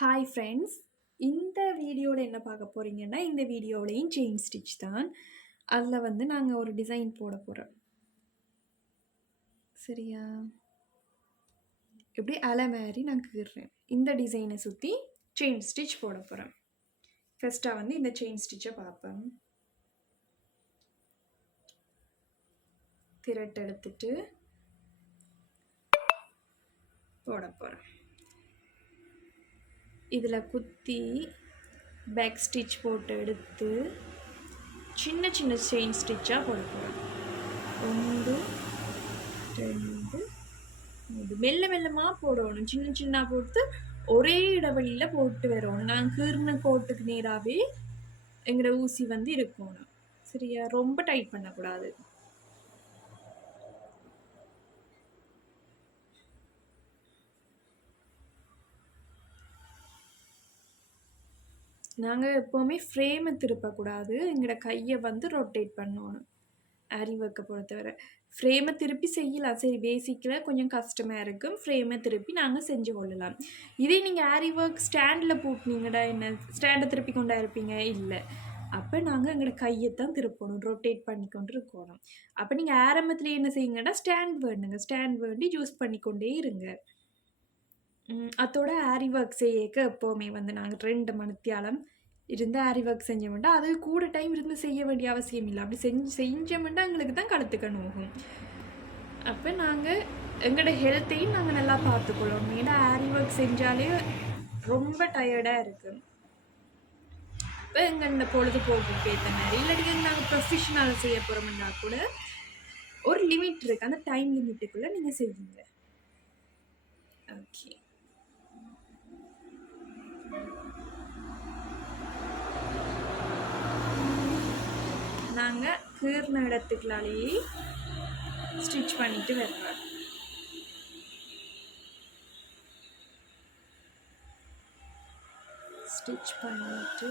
Hi friends. இந்த வீடியோவில் என்ன பார்க்க போகிறீங்கன்னா, இந்த வீடியோவிலையும் செயின் ஸ்டிச் தான். அதில் வந்து நாங்கள் ஒரு டிசைன் போட போகிறோம். சரியா? இப்படி அலை மாதிரி நான் கீறுறேன். இந்த டிசைனை சுற்றி செயின் ஸ்டிச் போட போகிறேன். ஃபஸ்ட்டாக வந்து இந்த செயின் ஸ்டிச்சை பார்ப்பேன். திரட்டு எடுத்துட்டு போட போகிறேன். இதில் குத்தி பேக் ஸ்டிச் போட்டு எடுத்து சின்ன சின்ன செயின் ஸ்டிச்சாக போட போகிறேன். 1 2 3 மெல்ல மெல்லமாக போடணும். சின்ன சின்ன போட்டு ஒரே இடைவெளியில் போட்டு வரணும். நான் கீர்ன கோட்டுக்கு நேராகவே எங்களோட ஊசி வந்து இருக்கணும். சரியா? ரொம்ப டைட் பண்ணக்கூடாது. நாங்கள் எப்போவுமே ஃப்ரேமை திருப்பக்கூடாது. எங்களோட கையை வந்து ரொட்டேட் பண்ணணும். ஆரி ஒர்க்கை பொறுத்தவரை ஃப்ரேமை திருப்பி செய்யலாம். சரி, பேசிக்கில் கொஞ்சம் கஷ்டமாக இருக்கும். ஃப்ரேமை திருப்பி நாங்கள் செஞ்சு கொள்ளலாம். இதே நீங்கள் ஆரி ஒர்க் ஸ்டாண்டில் போட்டினீங்கடா, என்ன ஸ்டாண்டை திருப்பி கொண்டா இருப்பீங்க? இல்லை. அப்போ நாங்கள் எங்களோட கையை தான் திருப்பணும், ரொட்டேட் பண்ணி கொண்டு இருக்கணும். அப்போ நீங்கள் ஆரம்பத்தில் என்ன செய்யுங்கடா, ஸ்டாண்ட் வேணுங்க. ஸ்டாண்ட் வேண்டி யூஸ் பண்ணிக்கொண்டே இருங்க. அதோட ஆரி ஒர்க் செய்யக்க எப்போவுமே வந்து நாங்கள் 2 மணித்தியாலம் இருந்து ஆரி ஒர்க் செஞ்சோம்னா அது கூட டைம் இருந்து செய்ய வேண்டிய அவசியம் இல்லை. அப்படி செஞ்சோம்னா எங்களுக்கு தான் கழுத்துக்கணும் ஆகும். அப்போ நாங்கள் எங்களோட ஹெல்த்தையும் நாங்கள் நல்லா பார்த்துக்கொள்ளணும். ஏன்னா ஆரி ஒர்க் செஞ்சாலே ரொம்ப டயர்டாக இருக்குது. இப்போ எங்கள் பொழுதுபோக்குக்கு ஏற்ற மாதிரி இல்லாட்டி நாங்கள் ப்ரொஃபஷனல் செய்ய போகிறோம்னா கூட ஒரு லிமிட் இருக்குது. அந்த டைம் லிமிட்டுக்குள்ளே நீங்கள் செய்வீங்க. ஓகே, நாங்கள் கீர்ன இடத்துக்குள்ளாலேயே ஸ்டிச் பண்ணிட்டு வருவோம். ஸ்டிச் பண்ணிட்டு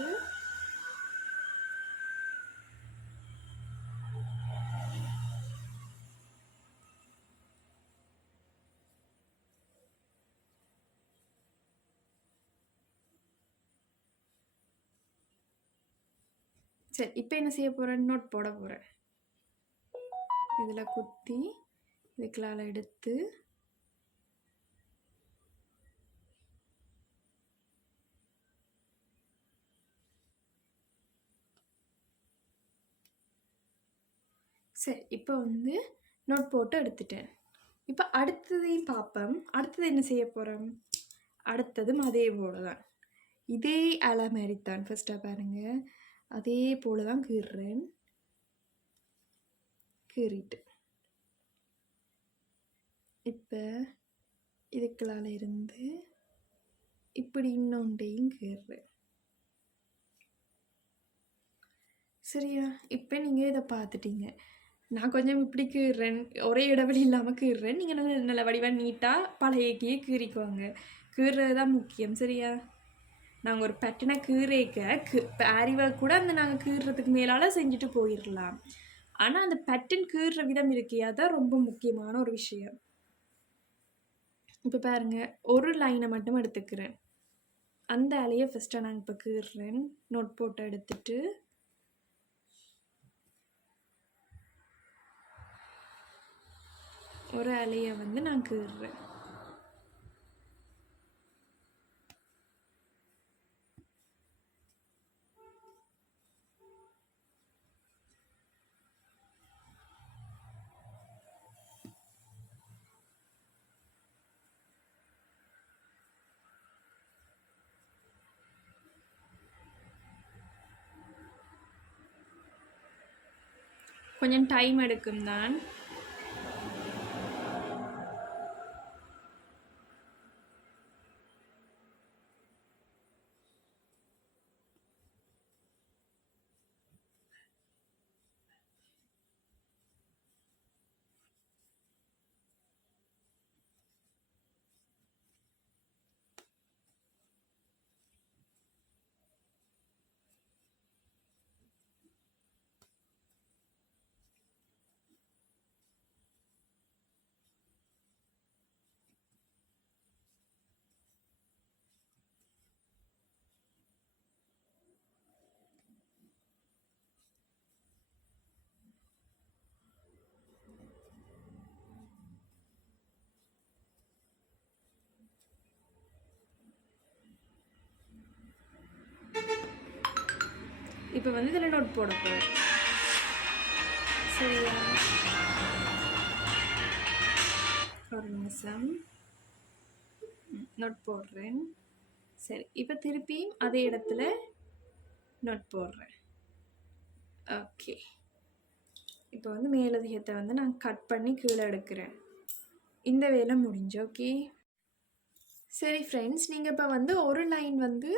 சரி, இப்போ என்ன செய்ய போகிறேன்? நோட் போட போகிறேன். இதில் குத்தி இதுக்களால் எடுத்து சரி, இப்போ வந்து நோட் போட்டு எடுத்துட்டேன். இப்போ அடுத்ததையும் பார்ப்போம். அடுத்தது என்ன செய்ய போகிறோம்? அடுத்ததும் அதே போல தான், இதே அலை மாதிரி தான். ஃபஸ்ட்டாக பாருங்கள், அதே போல தான் கீறுறேன். கீறிட்டு இப்போ இதுக்களால் இருந்து இப்படி இன்னொன்றையும் கீறுறேன். சரியா? இப்போ நீங்கள் இதை பார்த்துட்டீங்க. நான் கொஞ்சம் இப்படி கீறுறேன், ஒரே இடைவெளி இல்லாமல் கீறுறேன். நீங்கள் நல்ல வடிவாக நீட்டாக பழையக்கையே கீறிக்குவாங்க. கீறுறது தான் முக்கியம். சரியா? நாங்கள் ஒரு பேட்டனை கீறேக்க ஆரி ஒர்க் கூட அந்த நாங்கள் கீறுறதுக்கு மேலால் செஞ்சுட்டு போயிடலாம். ஆனால் அந்த பேட்டன் கீறுற விதம் இருக்கியா தான் ரொம்ப முக்கியமான ஒரு விஷயம். இப்போ பாருங்கள், ஒரு லைனை மட்டும் எடுத்துக்கிறேன். அந்த அலையை ஃபஸ்ட்டாக நான் இப்போ கீறுறேன். நோட் போட்டு எடுத்துட்டு ஒரு அலையை வந்து நான் கீறுறேன். கொஞ்சம் டைம் எடுக்கும் தான். இப்போ வந்து இதில் நோட் போட போகிறேன். சரியா? ஒரு நிமிஷம் நோட் போடுறேன். சரி, இப்போ திருப்பியும் அதே இடத்துல நோட் போடுறேன். ஓகே, இப்போ வந்து மேலதிகத்தை வந்து நான் கட் பண்ணி கீழே எடுக்கிறேன். இந்த வேலை முடிஞ்சு. ஓகே சரி ஃப்ரெண்ட்ஸ், நீங்கள் இப்போ வந்து ஒரு லைன் வந்து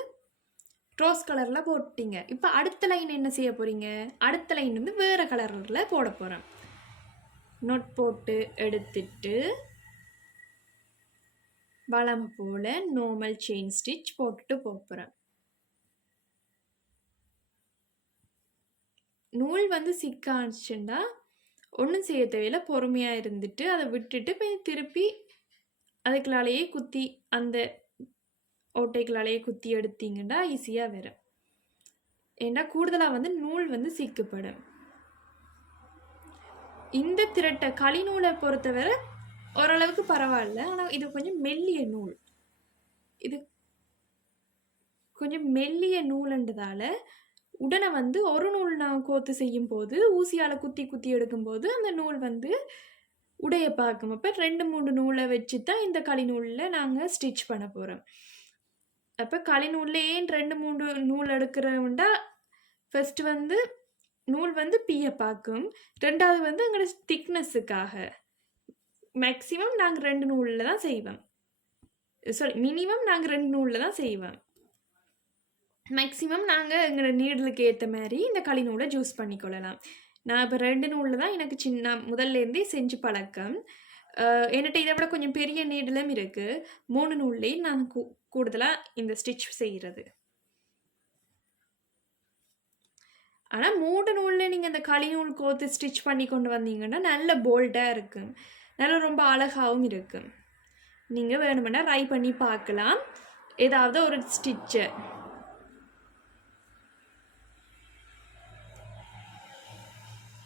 ரோஸ் கலரில் போட்டீங்க. இப்போ அடுத்த லைன் என்ன செய்ய போகிறீங்க? அடுத்த லைன் வந்து வேறு கலரில் போட போகிறேன். நோட் போட்டு எடுத்துட்டு வளம் போல் நார்மல் செயின் ஸ்டிச் போட்டுட்டு போகிறேன். நூல் வந்து சிக்காச்சுன்னா ஒன்றும் செய்ய தேவையில்லை, பொறுமையாக இருந்துட்டு அதை விட்டுட்டு போய் திருப்பி அதுக்குள்ளாலேயே குத்தி அந்த ஓட்டைகளாலேயே குத்தி எடுத்தீங்கன்னா ஈஸியாக வரும். ஏன்னா கூடுதலாக வந்து நூல் வந்து சிக்கப்படும். இந்த திரட்டை களி நூலை பொறுத்தவரை ஓரளவுக்கு பரவாயில்ல, ஆனால் இது கொஞ்சம் மெல்லிய நூல். இது கொஞ்சம் மெல்லிய நூலுன்றதால உடனே வந்து ஒரு நூல் நான் கோத்து செய்யும் போது ஊசியால் குத்தி குத்தி எடுக்கும்போது அந்த நூல் வந்து உடைய பார்க்கும். அப்போ 2-3 நூலை வச்சு தான் இந்த களி நூலில் நாங்கள் ஸ்டிச் பண்ண போகிறோம். அப்போ களி நூலில் ஏன் 2-3 நூல் எடுக்கிறோம்னா, ஃபர்ஸ்ட் வந்து நூல் வந்து பிய பார்க்கும், ரெண்டாவது வந்து எங்களோட திக்னஸுக்காக மேக்ஸிமம் நாங்கள் 2 நூலில் தான் செய்வோம். மினிமம் நாங்கள் 2 நூலில் தான் செய்வோம். மேக்ஸிமம் நாங்கள் எங்களோட நீடலுக்கு ஏற்ற மாதிரி இந்த களி நூலை ஜூஸ் பண்ணிக்கொள்ளலாம். நான் இப்போ 2 நூலில் தான் எனக்கு சின்ன முதல்லேருந்தே செஞ்சு பழக்கம். என்கிட்ட இதை விட கொஞ்சம் பெரிய நீடலும் இருக்குது. 3 நூல்லையும் நான் கூடுதலாக இந்த ஸ்டிச் செய்கிறது. ஆனால் 3 நூலில் நீங்கள் அந்த களி நூல் கோத்து ஸ்டிச் பண்ணி கொண்டு வந்தீங்கன்னா நல்ல போல்டாக இருக்கும், நல்ல ரொம்ப அழகாகவும் இருக்கும். நீங்கள் வேணுமென்னா ட்ரை பண்ணி பார்க்கலாம் ஏதாவது ஒரு ஸ்டிச்சை.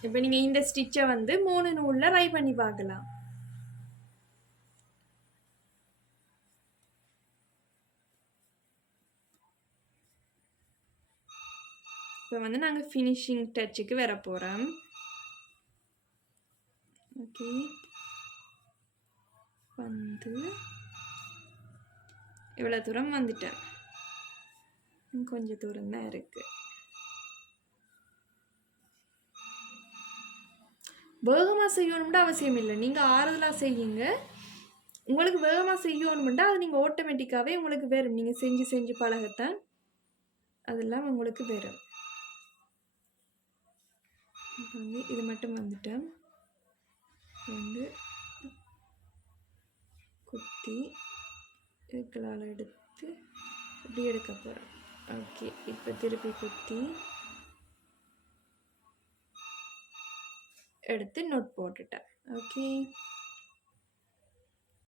இப்போ நீங்கள் இந்த ஸ்டிச்சை வந்து 3 நூலில் ட்ரை பண்ணி பார்க்கலாம். இப்போ வந்து நாங்கள் ஃபினிஷிங் டச்சுக்கு வர போகிறோம். ஓகே, வந்து இவ்வளோ தூரம் வந்துட்டேன், கொஞ்சம் தூரம் தான் இருக்குது. வேகமாக செய்யணும்னா அவசியம் இல்லை, நீங்கள் ஆறுதலாக செய்யுங்க. உங்களுக்கு வேகமாக செய்யணும்னா அது நீங்கள் ஆட்டோமேட்டிக்காகவே உங்களுக்கு வரும். நீங்கள் செஞ்சு செஞ்சு பழகத்தான் அதெல்லாம் உங்களுக்கு வரும். வந்து இது மட்டும் வந்துட்டேன், வந்து குத்தி இதுக்களால் எடுத்து இப்படி எடுக்க போகிறேன். ஓகே, இப்போ திருப்பி குத்தி எடுத்து நோட் போட்டுட்டேன். ஓகே,